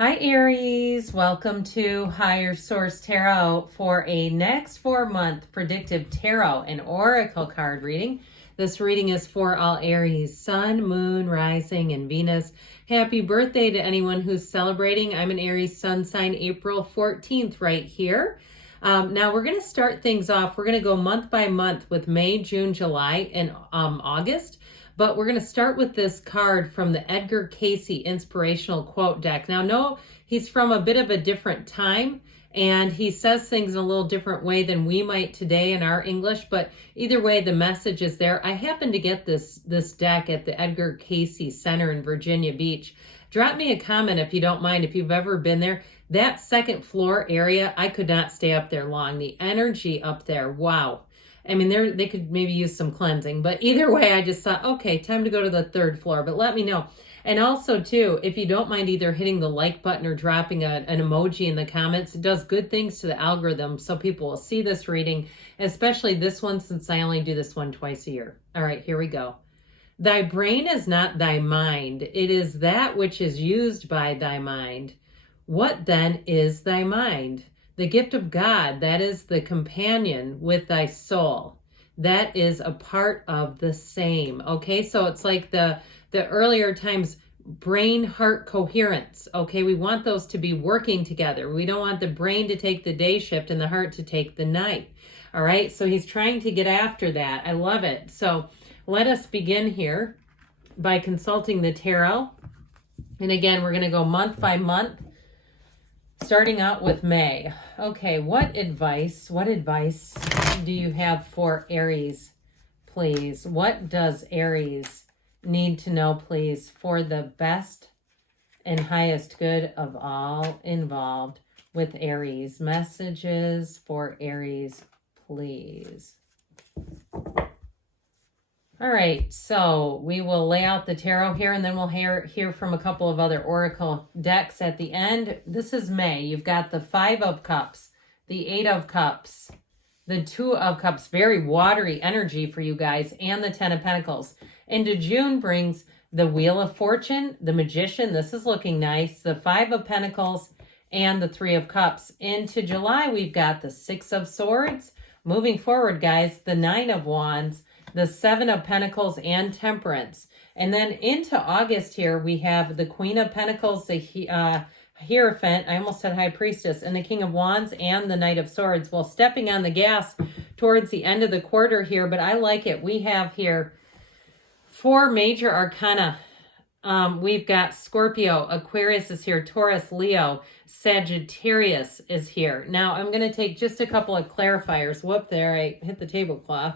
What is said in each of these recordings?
Hi Aries, welcome to Higher Source Tarot for a next 4-month predictive tarot and oracle card reading. This reading is for all Aries, Sun, Moon, Rising, and Venus. Happy birthday to anyone who's celebrating. I'm an Aries Sun sign, April 14th right here. Now we're going to start things off. We're going to go month by month with May, June, July, and August. But we're going to start with this card from the Edgar Cayce Inspirational Quote deck. Now, no, he's from a bit of a different time, and he says things in a little different way than we might today in our English, but either way, the message is there. I happened to get this deck at the Edgar Cayce Center in Virginia Beach. Drop me a comment if you don't mind, if you've ever been there. That second floor area, I could not stay up there long. The energy up there, wow. I mean, they could maybe use some cleansing, but either way, I just thought, okay, time to go to the third floor, but let me know. And also, too, if you don't mind either hitting the like button or dropping an emoji in the comments, it does good things to the algorithm so people will see this reading, especially this one since I only do this one twice a year. All right, here we go. Thy brain is not thy mind. It is that which is used by thy mind. What then is thy mind? The gift of God, that is the companion with thy soul. That is a part of the same. Okay, so it's like the earlier times, brain-heart coherence. Okay, we want those to be working together. We don't want the brain to take the day shift and the heart to take the night. All right, so he's trying to get after that. I love it. So let us begin here by consulting the tarot. And again, we're going to go month by month, starting out with May. Okay, what advice do you have for Aries, please? What does Aries need to know, please, for the best and highest good of all involved with Aries? Messages for Aries, please. All right, so we will lay out the tarot here, and then we'll hear from a couple of other oracle decks at the end. This is May. You've got the 5 of Cups, the 8 of Cups, the 2 of Cups, very watery energy for you guys, and the 10 of Pentacles. Into June brings the Wheel of Fortune, the Magician. This is looking nice. The 5 of Pentacles and the 3 of Cups. Into July, we've got the 6 of Swords. Moving forward, guys, the 9 of Wands, the 7 of Pentacles, and Temperance. And then into August here, we have the Queen of Pentacles, the Hierophant, I almost said High Priestess, and the King of Wands, and the Knight of Swords. Well, stepping on the gas towards the end of the quarter here, but I like it. We have here 4 major arcana. We've got Scorpio, Aquarius is here, Taurus, Leo, Sagittarius is here. Now, I'm going to take just a couple of clarifiers. Whoop, there, I hit the tablecloth.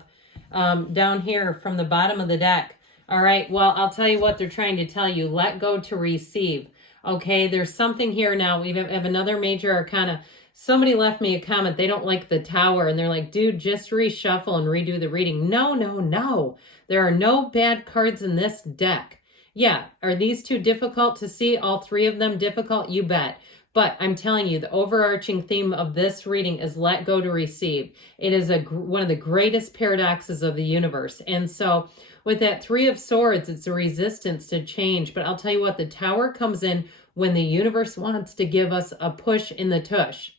Down here from the bottom of the deck. All right, well, I'll tell you what they're trying to tell you. Let go to receive. Okay, there's something here now. We have another major arcana. Somebody left me a comment. They don't like the Tower, and they're like, dude, just reshuffle and redo the reading. No, no, no. There are no bad cards in this deck. Yeah, are these two difficult to see? All 3 of them difficult? You bet. But I'm telling you, the overarching theme of this reading is let go to receive. It is one of the greatest paradoxes of the universe. And so with that 3 of Swords, it's a resistance to change. But I'll tell you what, the Tower comes in when the universe wants to give us a push in the tush.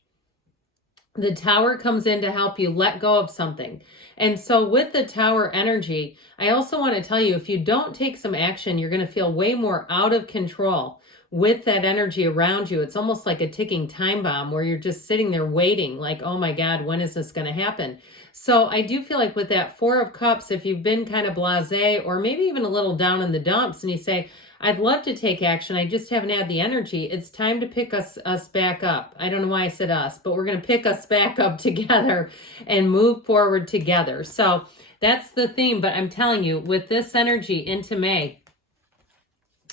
The Tower comes in to help you let go of something. And so with the Tower energy, I also want to tell you, if you don't take some action, you're going to feel way more out of control with that energy around you. It's almost like a ticking time bomb where you're just sitting there waiting like, oh my God, when is this going to happen? So I do feel like with that 4 of Cups, if you've been kind of blasé or maybe even a little down in the dumps and you say, I'd love to take action, I just haven't had the energy, it's time to pick us back up. I don't know why I said us, but we're going to pick us back up together and move forward together. So that's the theme. But I'm telling you, with this energy into May,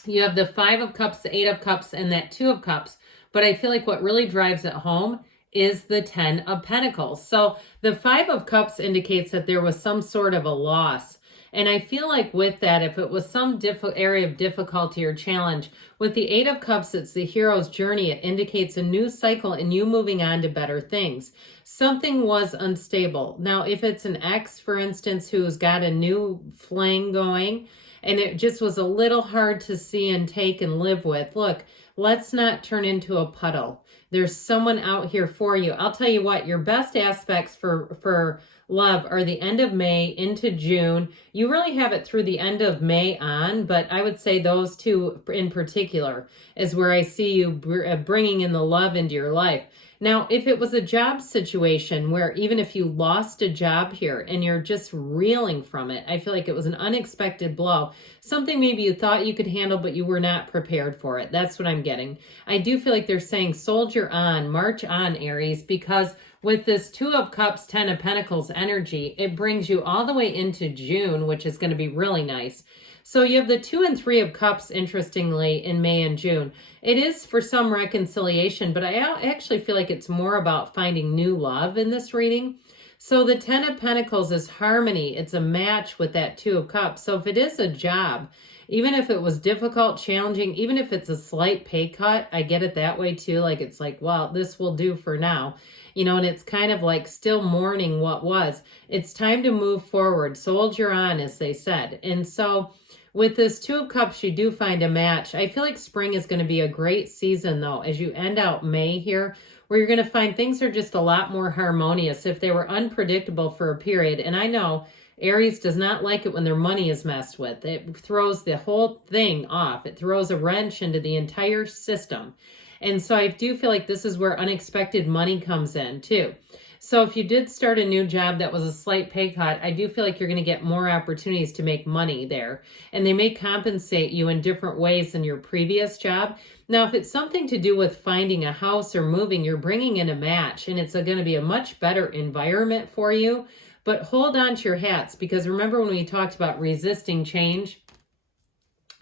you have the 5 of Cups, the 8 of Cups, and that 2 of Cups. But I feel like what really drives it home is the 10 of Pentacles. So the 5 of Cups indicates that there was some sort of a loss. And I feel like with that, if it was some area of difficulty or challenge, with the 8 of Cups, it's the hero's journey. It indicates a new cycle and you moving on to better things. Something was unstable. Now, if it's an ex, for instance, who's got a new fling going, and it just was a little hard to see and take and live with. Look, let's not turn into a puddle. There's someone out here for you. I'll tell you what, your best aspects for love are the end of May into June. You really have it through the end of May on, but I would say those two in particular is where I see you bringing in the love into your life. Now, if it was a job situation where even if you lost a job here and you're just reeling from it, I feel like it was an unexpected blow. Something maybe you thought you could handle, but you were not prepared for it. That's what I'm getting. I do feel like they're saying soldier on, march on, Aries, because with this Two of Cups, Ten of Pentacles energy, it brings you all the way into June, which is going to be really nice. So you have the 2 and 3 of Cups, interestingly, in May and June. It is for some reconciliation, but I actually feel like it's more about finding new love in this reading. So the 10 of Pentacles is harmony. It's a match with that 2 of Cups. So if it is a job, even if it was difficult, challenging, even if it's a slight pay cut, I get it that way too. Like it's like, well, this will do for now. You know, and it's kind of like still mourning what was. It's time to move forward. Soldier on, as they said. And so with this 2 of Cups, you do find a match. I feel like spring is going to be a great season, though, as you end out May here, where you're going to find things are just a lot more harmonious if they were unpredictable for a period. And I know Aries does not like it when their money is messed with. It throws the whole thing off. It throws a wrench into the entire system. And so I do feel like this is where unexpected money comes in, too. So if you did start a new job that was a slight pay cut, I do feel like you're going to get more opportunities to make money there. And they may compensate you in different ways than your previous job. Now, if it's something to do with finding a house or moving, you're bringing in a match, and it's going to be a much better environment for you. But hold on to your hats, because remember when we talked about resisting change?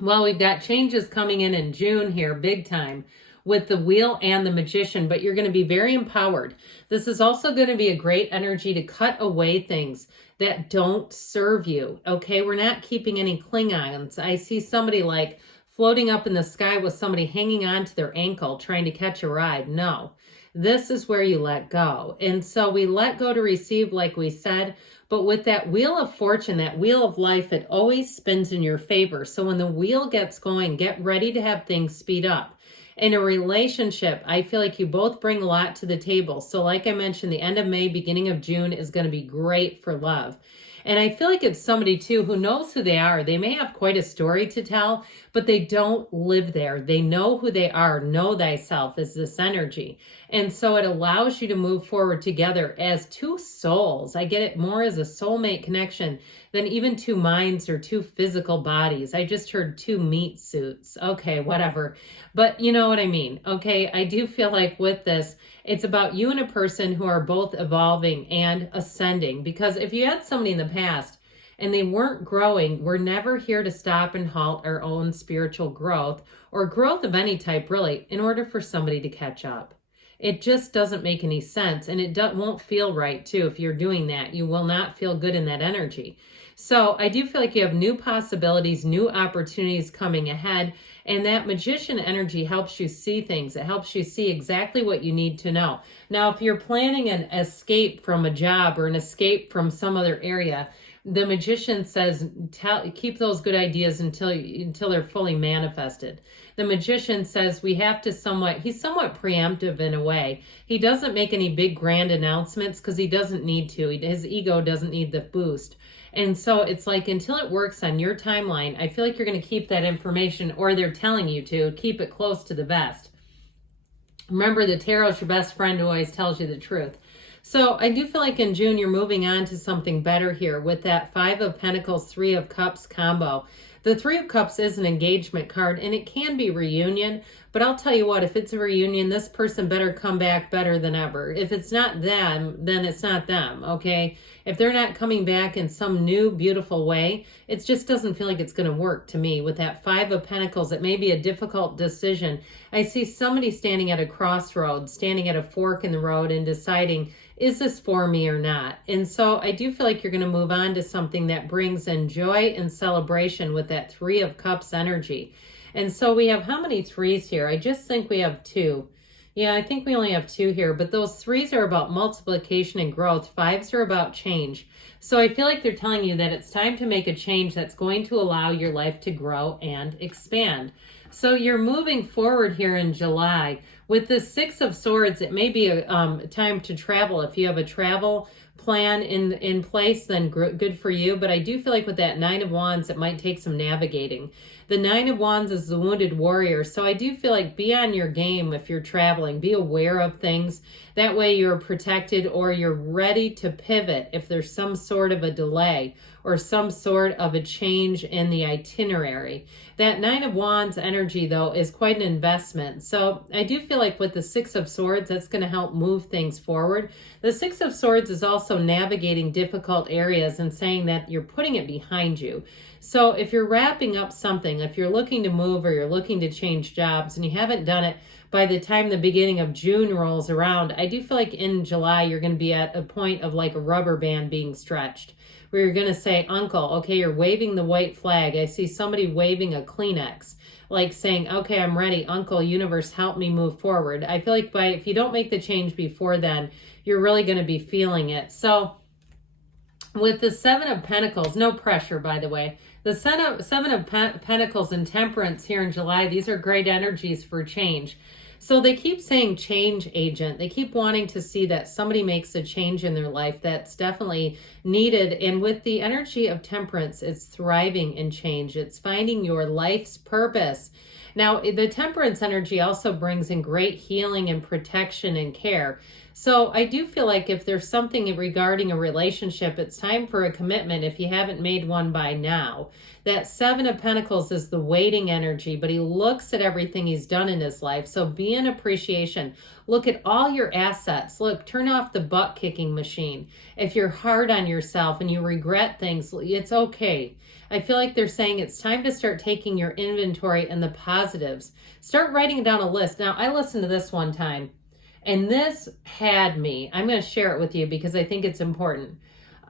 Well, we've got changes coming in June here, big time, with the Wheel and the Magician, but you're going to be very empowered. This is also going to be a great energy to cut away things that don't serve you, okay? We're not keeping any Klingons. I see somebody like floating up in the sky with somebody hanging on to their ankle trying to catch a ride. No, this is where you let go. And so we let go to receive, like we said, but with that Wheel of Fortune, that Wheel of Life, it always spins in your favor. So when the wheel gets going, get ready to have things speed up. In a relationship, I feel like you both bring a lot to the table. So like I mentioned, the end of May, beginning of June is going to be great for love. And I feel like it's somebody too who knows who they are. They may have quite a story to tell, but they don't live there. They know who they are. Know thyself is this energy. And so it allows you to move forward together as two souls. I get it more as a soulmate connection than even two minds or two physical bodies. I just heard two meat suits. Okay, whatever. But you know what I mean. Okay, I do feel like with this, it's about you and a person who are both evolving and ascending. Because if you had somebody in the past and they weren't growing, we're never here to stop and halt our own spiritual growth or growth of any type, really, in order for somebody to catch up. It just doesn't make any sense, and it won't feel right, too. If you're doing that, you will not feel good in that energy. So I do feel like you have new possibilities, new opportunities coming ahead, and that Magician energy helps you see things. It helps you see exactly what you need to know. Now, if you're planning an escape from a job or an escape from some other area, the Magician says, keep those good ideas until they're fully manifested. The Magician says we have to he's somewhat preemptive in a way. He doesn't make any big grand announcements because he doesn't need to. His ego doesn't need the boost. And so it's like until it works on your timeline, I feel like you're going to keep that information, or they're telling you to keep it close to the vest. Remember, the tarot is your best friend who always tells you the truth. So I do feel like in June, you're moving on to something better here with that 5 of Pentacles, 3 of Cups combo. The 3 of Cups is an engagement card, and it can be reunion. But I'll tell you what, if it's a reunion, this person better come back better than ever. If it's not them, then it's not them, okay? If they're not coming back in some new, beautiful way, it just doesn't feel like it's going to work to me. With that 5 of Pentacles, it may be a difficult decision. I see somebody standing at a crossroads, standing at a fork in the road and deciding, is this for me or not? And so I do feel like you're going to move on to something that brings in joy and celebration with that 3 of Cups energy. And so we have how many threes here? I just think we have 2. Yeah, I think we only have 2 here, but those 3s are about multiplication and growth. 5s are about change. So I feel like they're telling you that it's time to make a change that's going to allow your life to grow and expand. So you're moving forward here in July. With the 6 of Swords, it may be a time to travel. If you have a travel plan in place, then good for you. But I do feel like with that 9 of Wands, it might take some navigating. The 9 of Wands is the wounded warrior. So I do feel like be on your game if you're traveling. Be aware of things. That way you're protected, or you're ready to pivot if there's some sort of a delay or some sort of a change in the itinerary. That 9 of Wands energy, though, is quite an investment. So I do feel like with the 6 of Swords, that's going to help move things forward. The 6 of Swords is also navigating difficult areas and saying that you're putting it behind you. So if you're wrapping up something, if you're looking to move or you're looking to change jobs and you haven't done it by the time the beginning of June rolls around, I do feel like in July you're going to be at a point of like a rubber band being stretched, where you're going to say, Uncle, okay, you're waving the white flag. I see somebody waving a Kleenex, like saying, okay, I'm ready. Uncle, universe, help me move forward. I feel like if you don't make the change before then, you're really going to be feeling it. So with the 7 of Pentacles, no pressure, by the way. The 7 of Pentacles and Temperance here in July, these are great energies for change. So they keep saying change agent. They keep wanting to see that somebody makes a change in their life that's definitely needed. And with the energy of Temperance, it's thriving in change. It's finding your life's purpose. Now, the Temperance energy also brings in great healing and protection and care. So I do feel like if there's something regarding a relationship, it's time for a commitment if you haven't made one by now. That 7 of Pentacles is the waiting energy, but he looks at everything he's done in his life. So be in appreciation. Look at all your assets. Look, turn off the butt kicking machine. If you're hard on yourself and you regret things, it's okay. I feel like they're saying it's time to start taking your inventory and the positives. Start writing down a list. Now, I listened to this one time, and this had me. I'm going to share it with you because I think it's important.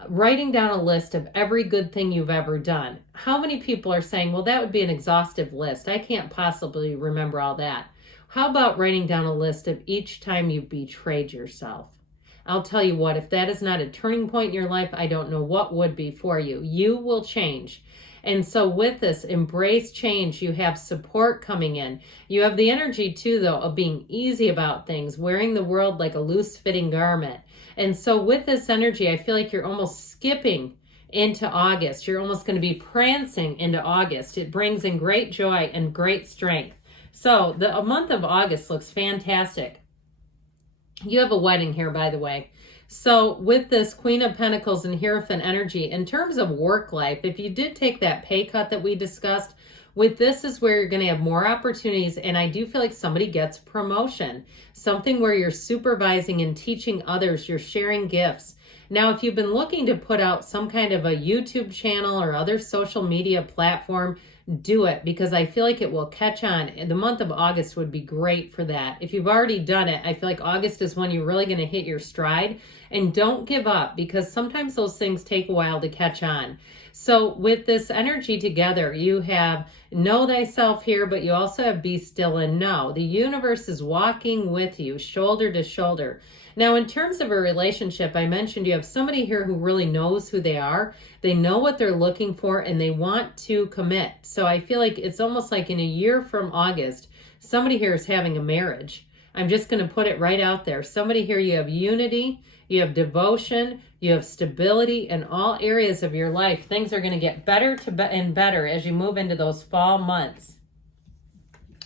Writing down a list of every good thing you've ever done. How many people are saying, well, that would be an exhaustive list. I can't possibly remember all that. How about writing down a list of each time you betrayed yourself? I'll tell you what, if that is not a turning point in your life, I don't know what would be for you. You will change. And so with this, embrace change. You have support coming in. You have the energy too, though, of being easy about things, wearing the world like a loose-fitting garment. And so with this energy, I feel like you're almost skipping into August. You're almost going to be prancing into August. It brings in great joy and great strength. So the month of August looks fantastic. You have a wedding here, by the way. So with this Queen of Pentacles and Hierophant energy, in terms of work life, if you did take that pay cut that we discussed, with this is where you're going to have more opportunities. And I do feel like somebody gets promotion, something where you're supervising and teaching others, you're sharing gifts. Now, if you've been looking to put out some kind of a YouTube channel or other social media platform, do it, because I feel like it will catch on. The month of August would be great for that. If you've already done it, I feel like August is when you're really going to hit your stride. And don't give up, because sometimes those things take a while to catch on. So with this energy together, you have know thyself here, but you also have be still and know. The universe is walking with you, shoulder to shoulder. Now, in terms of a relationship, I mentioned you have somebody here who really knows who they are. They know what they're looking for, and they want to commit. So I feel like it's almost like in a year from August, somebody here is having a marriage. I'm just going to put it right out there. Somebody here, you have unity, you have devotion, you have stability in all areas of your life. Things are going to get better and better as you move into those fall months.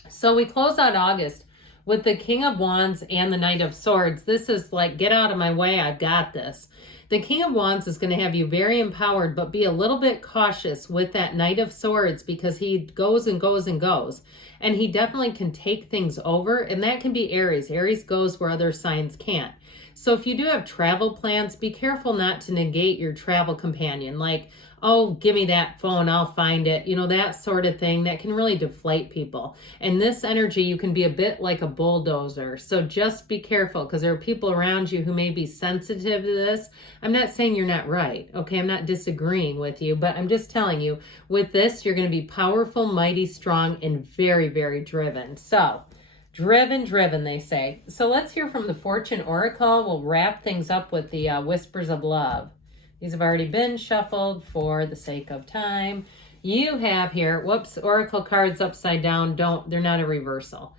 So we close out August with the King of Wands and the Knight of Swords. This is like, get out of my way, I've got this. The King of Wands is going to have you very empowered, but be a little bit cautious with that Knight of Swords, because he goes and goes and goes. And he definitely can take things over, and that can be Aries. Aries goes where other signs can't. So if you do have travel plans, be careful not to negate your travel companion. Like, oh, give me that phone, I'll find it. You know, that sort of thing that can really deflate people. And this energy, you can be a bit like a bulldozer. So just be careful, because there are people around you who may be sensitive to this. I'm not saying you're not right, okay? I'm not disagreeing with you, but I'm just telling you, with this, you're going to be powerful, mighty, strong, and very, very driven. So Driven, they say. So let's hear from the Fortune Oracle. We'll wrap things up with the Whispers of Love. These have already been shuffled for the sake of time. You have here, whoops, Oracle cards upside down. They're not a reversal.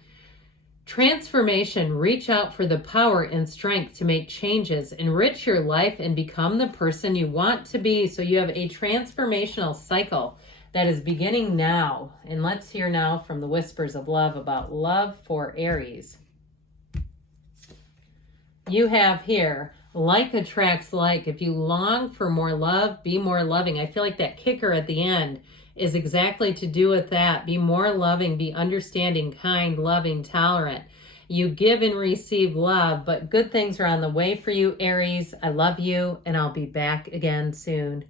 Transformation, reach out for the power and strength to make changes, enrich your life, and become the person you want to be. So you have a transformational cycle that is beginning now. And let's hear now from the Whispers of Love about love for Aries. You have here, like attracts like. If you long for more love, be more loving. I feel like that kicker at the end is exactly to do with that. Be more loving, be understanding, kind, loving, tolerant. You give and receive love, but good things are on the way for you, Aries. I love you, and I'll be back again soon.